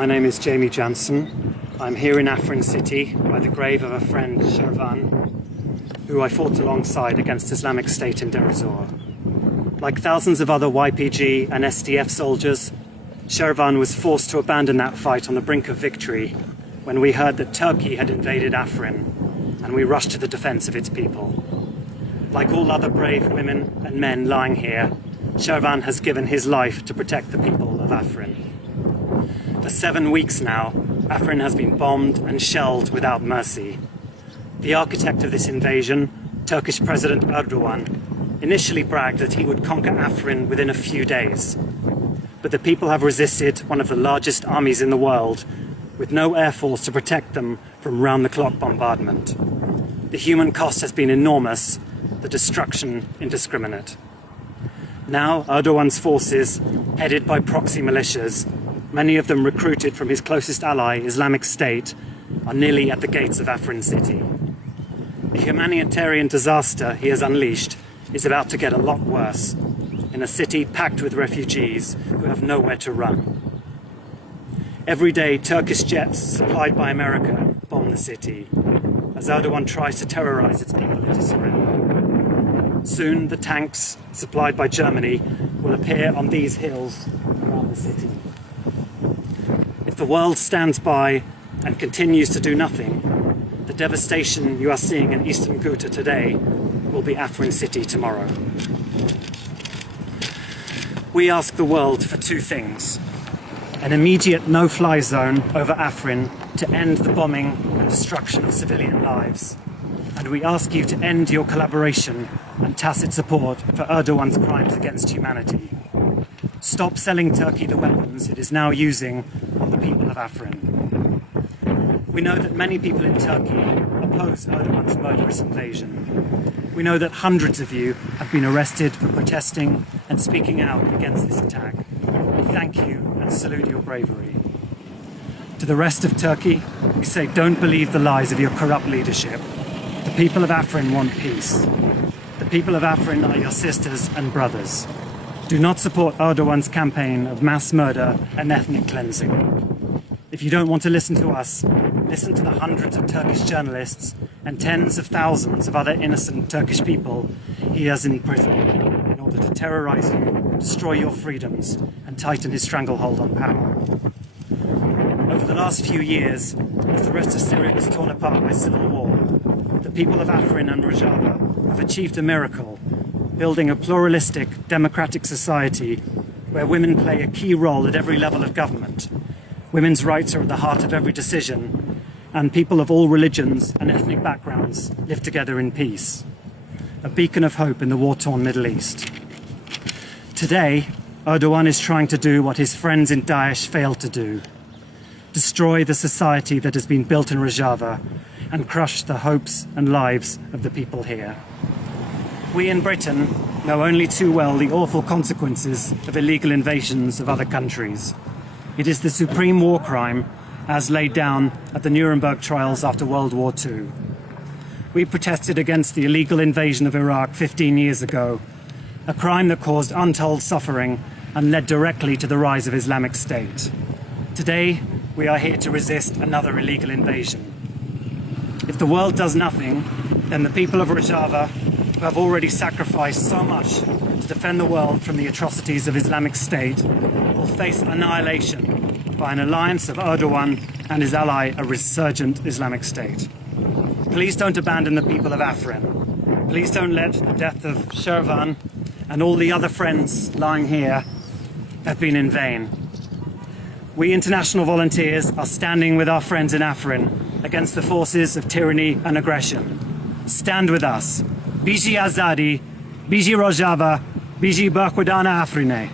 My name is Jamie Janson. I'm here in Afrin city by the grave of a friend, Shervan, who I fought alongside against Islamic State in Deir ez-Zor. Like thousands of other YPG and SDF soldiers, Shervan was forced to abandon that fight on the brink of victory when we heard that Turkey had invaded Afrin, and we rushed to the defense of its people. Like all other brave women and men lying here, Shervan has given his life to protect the people of Afrin. For 7 weeks now, Afrin has been bombed and shelled without mercy. The architect of this invasion, Turkish President Erdogan, initially bragged that he would conquer Afrin within a few days. But the people have resisted one of the largest armies in the world, with no air force to protect them from round-the-clock bombardment. The human cost has been enormous, the destruction indiscriminate. Now Erdogan's forces, headed by proxy militias, many of them recruited from his closest ally, Islamic State, are nearly at the gates of Afrin city. The humanitarian disaster he has unleashed is about to get a lot worse, in a city packed with refugees who have nowhere to run. Every day, Turkish jets supplied by America bomb the city, as Erdogan tries to terrorize its people into surrender. Soon, the tanks supplied by Germany will appear on these hills around the city. If the world stands by and continues to do nothing, the devastation you are seeing in eastern Ghouta today will be Afrin city tomorrow. We ask the world for two things: an immediate no-fly zone over Afrin to end the bombing and destruction of civilian lives. And we ask you to end your collaboration and tacit support for Erdogan's crimes against humanity. Stop selling Turkey the weapons it is now using on the people of Afrin. We know that many people in Turkey oppose Erdogan's murderous invasion. We know that hundreds of you have been arrested for protesting and speaking out against this attack. We thank you and salute your bravery. To the rest of Turkey, we say don't believe the lies of your corrupt leadership. The people of Afrin want peace. The people of Afrin are your sisters and brothers. Do not support Erdogan's campaign of mass murder and ethnic cleansing. If you don't want to listen to us, listen to the hundreds of Turkish journalists and tens of thousands of other innocent Turkish people he has in prison in order to terrorize you, destroy your freedoms, and tighten his stranglehold on power. Over the last few years, as the rest of Syria is torn apart by civil war, the people of Afrin and Rojava have achieved a miracle, building a pluralistic, democratic society where women play a key role at every level of government. Women's rights are at the heart of every decision, and people of all religions and ethnic backgrounds live together in peace. A beacon of hope in the war-torn Middle East. Today, Erdogan is trying to do what his friends in Daesh failed to do: destroy the society that has been built in Rojava and crush the hopes and lives of the people here. We in Britain know only too well the awful consequences of illegal invasions of other countries. It is the supreme war crime as laid down at the Nuremberg trials after World War II. We protested against the illegal invasion of Iraq 15 years ago, a crime that caused untold suffering and led directly to the rise of Islamic State. Today, we are here to resist another illegal invasion. If the world does nothing, then the people of Rojava, who have already sacrificed so much to defend the world from the atrocities of Islamic State, will face annihilation by an alliance of Erdogan and his ally, a resurgent Islamic State. Please don't abandon the people of Afrin. Please don't let the death of Shervan and all the other friends lying here have been in vain. We international volunteers are standing with our friends in Afrin against the forces of tyranny and aggression. Stand with us. Biji Azadi, Biji Rojava, Biji Barkhudana Afrine.